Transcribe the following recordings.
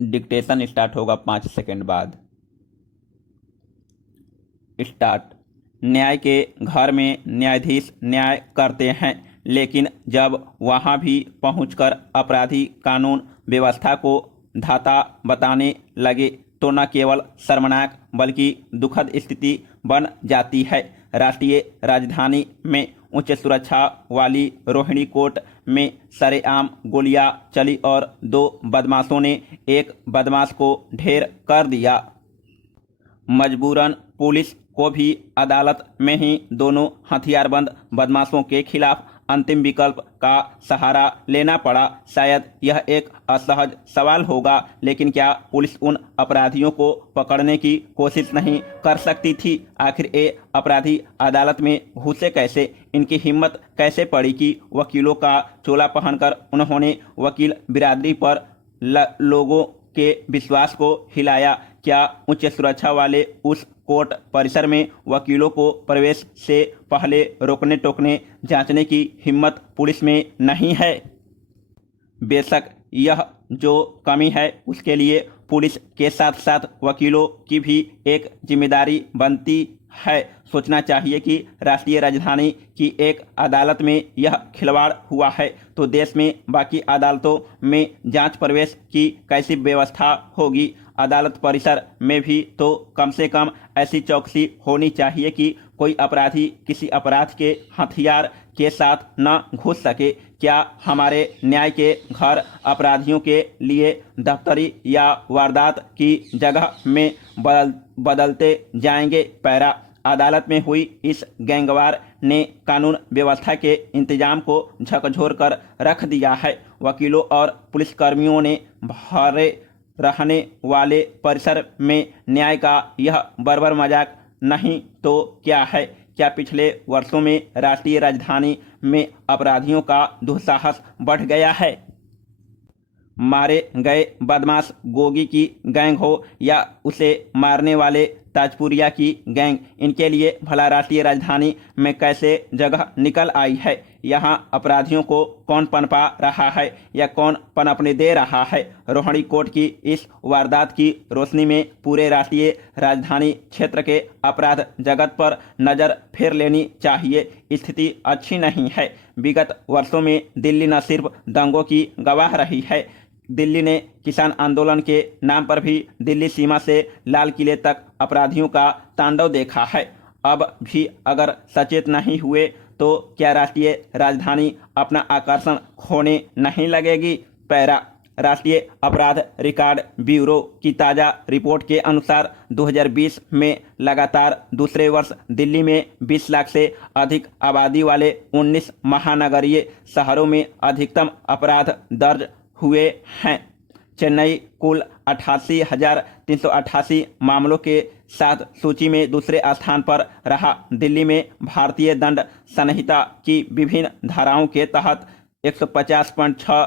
Dictation start होगा 5 second बाद। Start. न्याय के घर में न्यायाधीश न्याय करते हैं, लेकिन जब वहां भी पहुंचकर अपराधी कानून व्यवस्था को धाता बताने लगे तो न केवल शर्मनाक बल्कि दुखद स्थिति बन जाती है। राष्ट्रीय राजधानी में उच्च सुरक्षा वाली रोहिणी कोर्ट में सरेआम गोलियां चली और 2 बदमाशों ने एक बदमाश को ढेर कर दिया। मजबूरन पुलिस को भी अदालत में ही दोनों हथियारबंद बदमाशों के खिलाफ अंतिम विकल्प का सहारा लेना पड़ा। शायद यह एक असहज सवाल होगा, लेकिन क्या पुलिस उन अपराधियों को पकड़ने की कोशिश नहीं कर सकती थी? आखिर ये अपराधी अदालत में घुसे कैसे? इनकी हिम्मत कैसे पड़ी कि वकीलों का चोला पहनकर उन्होंने वकील बिरादरी पर लोगों के विश्वास को हिलाया? क्या उच्च सुरक्षा वाले उस कोर्ट परिसर में वकीलों को प्रवेश से पहले रोकने टोकने जांचने की हिम्मत पुलिस में नहीं है? बेशक यह जो कमी है उसके लिए पुलिस के साथ साथ वकीलों की भी एक जिम्मेदारी बनती है। सोचना चाहिए कि राष्ट्रीय राजधानी की एक अदालत में यह खिलवाड़ हुआ है तो देश में बाकी अदालतों में जांच प्रवेश की कैसी व्यवस्था होगी? अदालत परिसर में भी तो कम से कम ऐसी चौकसी होनी चाहिए कि कोई अपराधी किसी अपराध के हथियार के साथ न घुस सके। क्या हमारे न्याय के घर अपराधियों के लिए दफ्तरी या वारदात की जगह में बदलते जाएंगे? पैरा। अदालत में हुई इस गैंगवार ने कानून व्यवस्था के इंतजाम को झकझोर कर रख दिया है। वकीलों और पुलिसकर्मियों ने भरे रहने वाले परिसर में न्याय का यह बर्बर मजाक नहीं तो क्या है? क्या पिछले वर्षों में राष्ट्रीय राजधानी में अपराधियों का दुस्साहस बढ़ गया है? मारे गए बदमाश गोगी की गैंग हो या उसे मारने वाले ताजपुरिया की गैंग, इनके लिए भला राष्ट्रीय राजधानी में कैसे जगह निकल आई है? यहाँ अपराधियों को कौन पनपा रहा है या कौन पनपने दे रहा है? रोहिणी कोर्ट की इस वारदात की रोशनी में पूरे राष्ट्रीय राजधानी क्षेत्र के अपराध जगत पर नजर फेर लेनी चाहिए। स्थिति अच्छी नहीं है। विगत वर्षों में दिल्ली न सिर्फ दंगों की गवाह रही है, दिल्ली ने किसान आंदोलन के नाम पर भी दिल्ली सीमा से लाल किले तक अपराधियों का तांडव देखा है। अब भी अगर सचेत नहीं हुए तो क्या राष्ट्रीय राजधानी अपना आकर्षण खोने नहीं लगेगी? पैरा। राष्ट्रीय अपराध रिकॉर्ड ब्यूरो की ताज़ा रिपोर्ट के अनुसार 2020 में लगातार दूसरे वर्ष दिल्ली में 20 लाख से अधिक आबादी वाले 19 महानगरीय शहरों में अधिकतम अपराध दर्ज हुए हैं। चेन्नई कुल 88,388 मामलों के साथ सूची में दूसरे स्थान पर रहा। दिल्ली में भारतीय दंड संहिता की विभिन्न धाराओं के तहत 150.6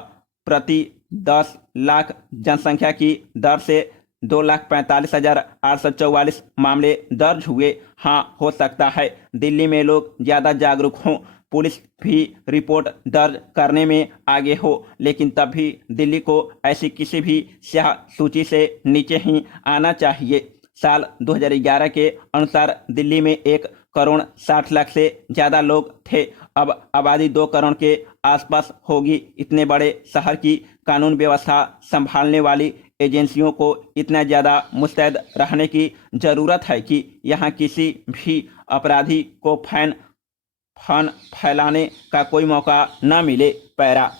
प्रति 10 लाख जनसंख्या की दर से 2,45,844 मामले दर्ज हुए। हाँ, हो सकता है दिल्ली में लोग ज़्यादा जागरूक हों, पुलिस भी रिपोर्ट दर्ज करने में आगे हो, लेकिन तब भी दिल्ली को ऐसी किसी भी स्याह सूची से नीचे ही आना चाहिए। साल 2011 के अनुसार दिल्ली में 1,60,00,000 से ज़्यादा लोग थे। अब आबादी 2 करोड़ के आसपास होगी। इतने बड़े शहर की कानून व्यवस्था संभालने वाली एजेंसियों को इतना ज़्यादा मुस्तैद रहने की ज़रूरत है कि यहाँ किसी भी अपराधी को फन फैलाने का कोई मौका न मिले। पैरा।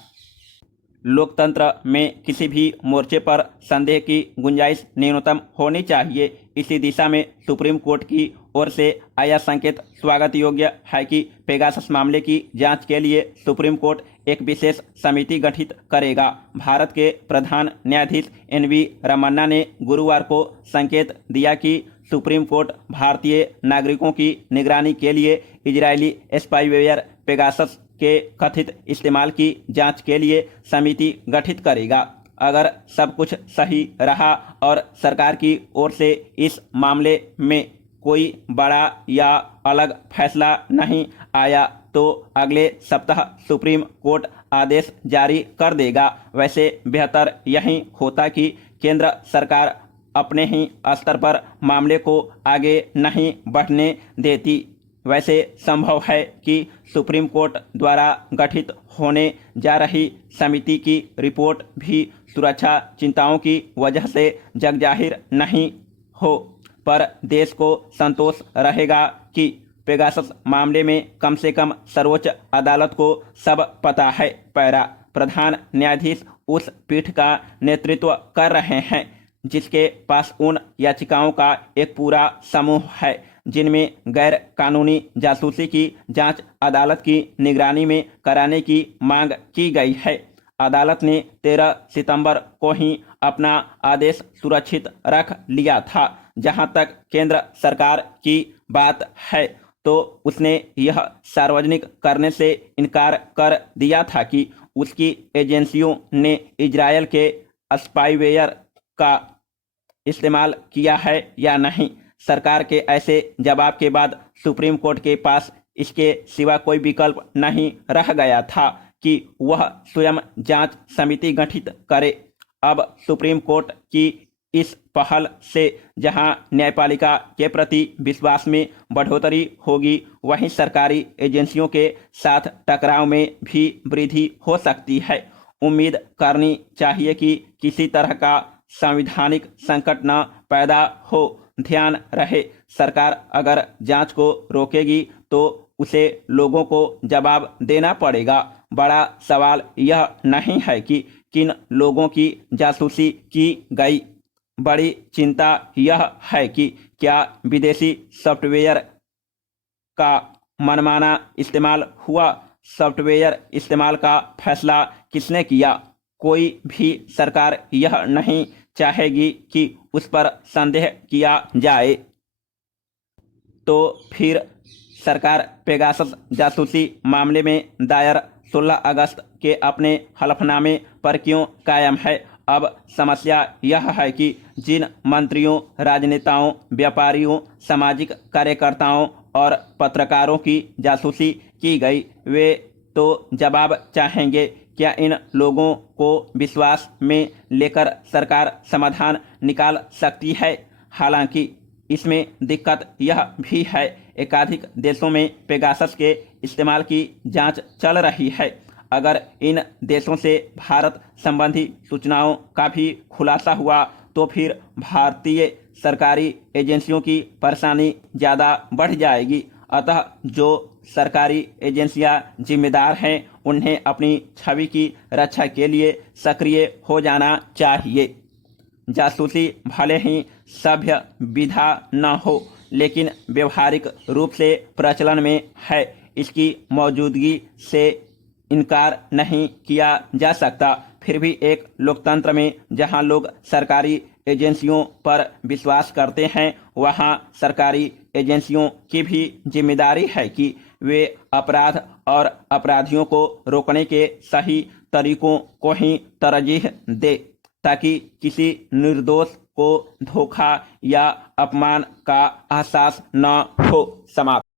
लोकतंत्र में किसी भी मोर्चे पर संदेह की गुंजाइश न्यूनतम होनी चाहिए। इसी दिशा में सुप्रीम कोर्ट की ओर से आया संकेत स्वागत योग्य है कि पेगासस मामले की जांच के लिए सुप्रीम कोर्ट एक विशेष समिति गठित करेगा। भारत के प्रधान न्यायाधीश NV रमन्ना ने गुरुवार को संकेत दिया कि सुप्रीम कोर्ट भारतीय नागरिकों की निगरानी के लिए इजरायली स्पाईवेयर पेगासस के कथित इस्तेमाल की जांच के लिए समिति गठित करेगा। अगर सब कुछ सही रहा और सरकार की ओर से इस मामले में कोई बड़ा या अलग फैसला नहीं आया तो अगले सप्ताह सुप्रीम कोर्ट आदेश जारी कर देगा। वैसे बेहतर यही होता कि केंद्र सरकार अपने ही स्तर पर मामले को आगे नहीं बढ़ने देती। वैसे संभव है कि सुप्रीम कोर्ट द्वारा गठित होने जा रही समिति की रिपोर्ट भी सुरक्षा चिंताओं की वजह से जगजाहिर नहीं हो, पर देश को संतोष रहेगा कि पेगासस मामले में कम से कम सर्वोच्च अदालत को सब पता है। पैरा प्रधान न्यायाधीश उस पीठ का नेतृत्व कर रहे हैं जिसके पास उन याचिकाओं का एक पूरा समूह है जिनमें गैर कानूनी जासूसी की जांच अदालत की निगरानी में कराने की मांग की गई है। अदालत ने 13 सितंबर को ही अपना आदेश सुरक्षित रख लिया था। जहां तक केंद्र सरकार की बात है तो उसने यह सार्वजनिक करने से इनकार कर दिया था कि उसकी एजेंसियों ने इजरायल के स्पाईवेयर का इस्तेमाल किया है या नहीं। सरकार के ऐसे जवाब के बाद सुप्रीम कोर्ट के पास इसके सिवा कोई विकल्प नहीं रह गया था कि वह स्वयं जांच समिति गठित करे। अब सुप्रीम कोर्ट की इस पहल से जहां न्यायपालिका के प्रति विश्वास में बढ़ोतरी होगी, वहीं सरकारी एजेंसियों के साथ टकराव में भी वृद्धि हो सकती है। उम्मीद करनी चाहिए कि किसी तरह का संवैधानिक संकट न पैदा हो। ध्यान रहे, सरकार अगर जांच को रोकेगी तो उसे लोगों को जवाब देना पड़ेगा। बड़ा सवाल यह नहीं है कि किन लोगों की जासूसी की गई, बड़ी चिंता यह है कि क्या विदेशी सॉफ्टवेयर का मनमाना इस्तेमाल हुआ। सॉफ्टवेयर इस्तेमाल का फैसला किसने किया। कोई भी सरकार यह नहीं चाहेगी कि उस पर संदेह किया जाए। तो फिर सरकार पेगासस जासूसी मामले में दायर 16 अगस्त के अपने हलफनामे पर क्यों कायम है। अब समस्या यह है कि जिन मंत्रियों, राजनेताओं, व्यापारियों, सामाजिक कार्यकर्ताओं और पत्रकारों की जासूसी की गई, वे तो जवाब चाहेंगे। क्या इन लोगों को विश्वास में लेकर सरकार समाधान निकाल सकती है। हालांकि इसमें दिक्कत यह भी है, एकाधिक देशों में पेगासस के इस्तेमाल की जांच चल रही है। अगर इन देशों से भारत संबंधी सूचनाओं का भी खुलासा हुआ तो फिर भारतीय सरकारी एजेंसियों की परेशानी ज़्यादा बढ़ जाएगी। अतः जो सरकारी एजेंसियां जिम्मेदार हैं उन्हें अपनी छवि की रक्षा के लिए सक्रिय हो जाना चाहिए। जासूसी भले ही सभ्य विधा न हो, लेकिन व्यवहारिक रूप से प्रचलन में है। इसकी मौजूदगी से इनकार नहीं किया जा सकता। फिर भी एक लोकतंत्र में जहां लोग सरकारी एजेंसियों पर विश्वास करते हैं, वहां सरकारी एजेंसियों की भी जिम्मेदारी है कि वे अपराध और अपराधियों को रोकने के सही तरीकों को ही तरजीह दे, ताकि किसी निर्दोष को धोखा या अपमान का एहसास न हो। समाप्त।